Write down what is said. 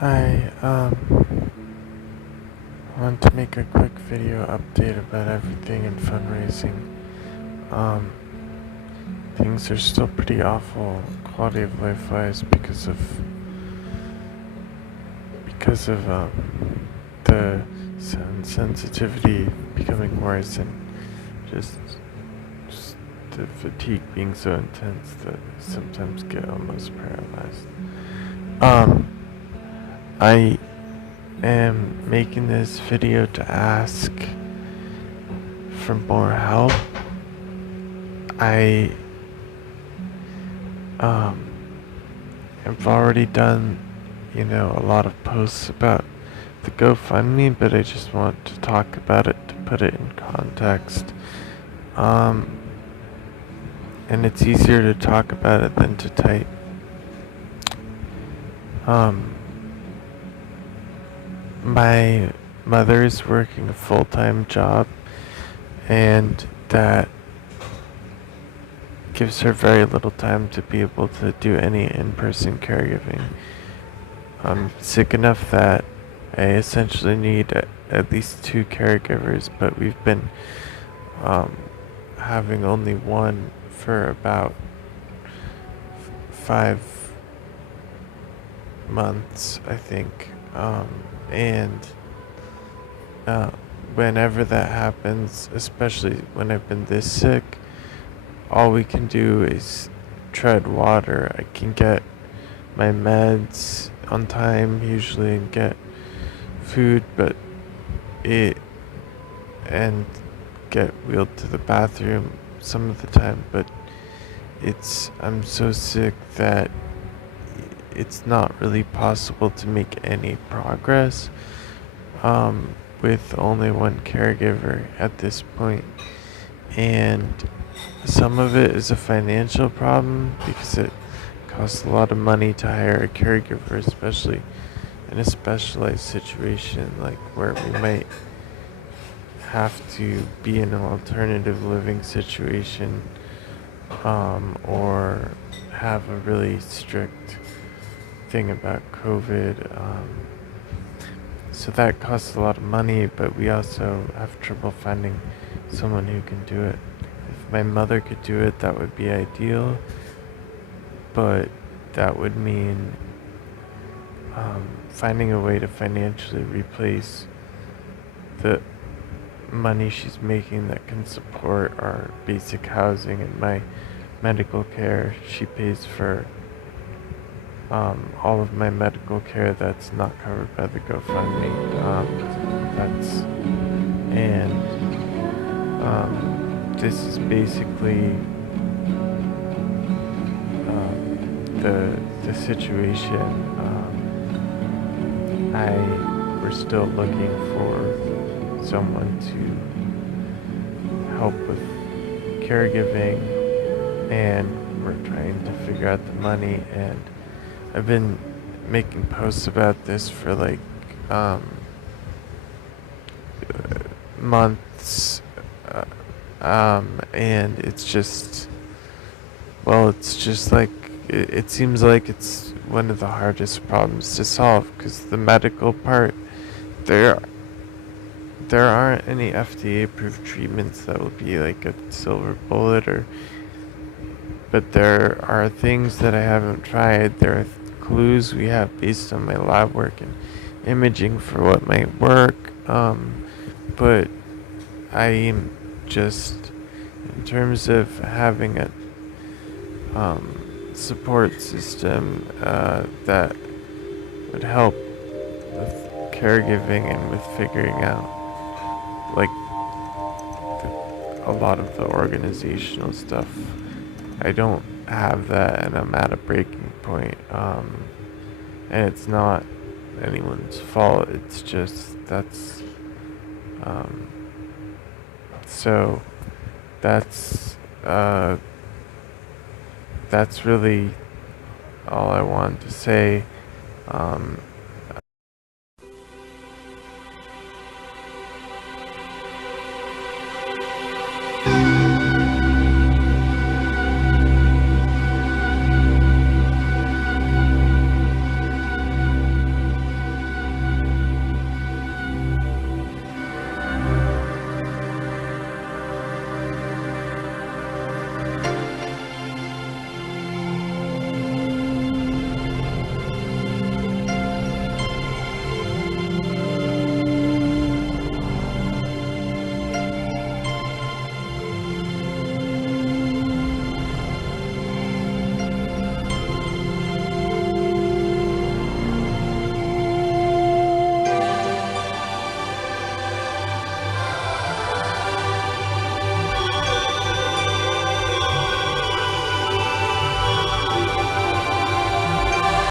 I want to make a quick video update about everything in fundraising. Um, Things are still pretty awful quality of life wise because of the sensitivity becoming worse and just just the fatigue being so intense that I sometimes get almost paralyzed. Um, I am making this video to ask for more help. I um have already done, a lot of posts about the GoFundMe, but I just want to talk about it to put it in context. Um, and it's easier to talk about it than to type. Um, my mother is working a full-time job, and that gives her very little time to be able to do any in-person caregiving. I'm sick enough that I essentially need at least two caregivers, but we've been um, having only one for about 5 months, I think. And uh, whenever that happens, especially when I've been this sick, all we can do is tread water. I can get my meds on time usually and get food, but it and get wheeled to the bathroom some of the time, but I'm so sick that it's not really possible to make any progress with only one caregiver at this point. And some of it is a financial problem because it costs a lot of money to hire a caregiver, especially in a specialized situation like where we might have to be in an alternative living situation, or have a really strict thing about COVID. So that costs a lot of money, but we also have trouble finding someone who can do it. If my mother could do it, that would be ideal, but that would mean finding a way to financially replace the money she's making that can support our basic housing and my medical care. She pays for all of my medical care that's not covered by the GoFundMe. That's and This is basically the situation. We're still looking for someone to help with caregiving, and we're trying to figure out the money. And I've been making posts about this for like months, and it's just like it seems like it's one of the hardest problems to solve because the medical part, there there aren't any FDA approved treatments that will be like a silver bullet, or but there are things that I haven't tried. There are clues we have based on my lab work and imaging for what might work. But I am just, in terms of having a support system that would help with caregiving and with figuring out like a lot of the organizational stuff. I don't have that, and I'm at a breaking point. And it's not anyone's fault. It's just um, so that's that's really all I want to say.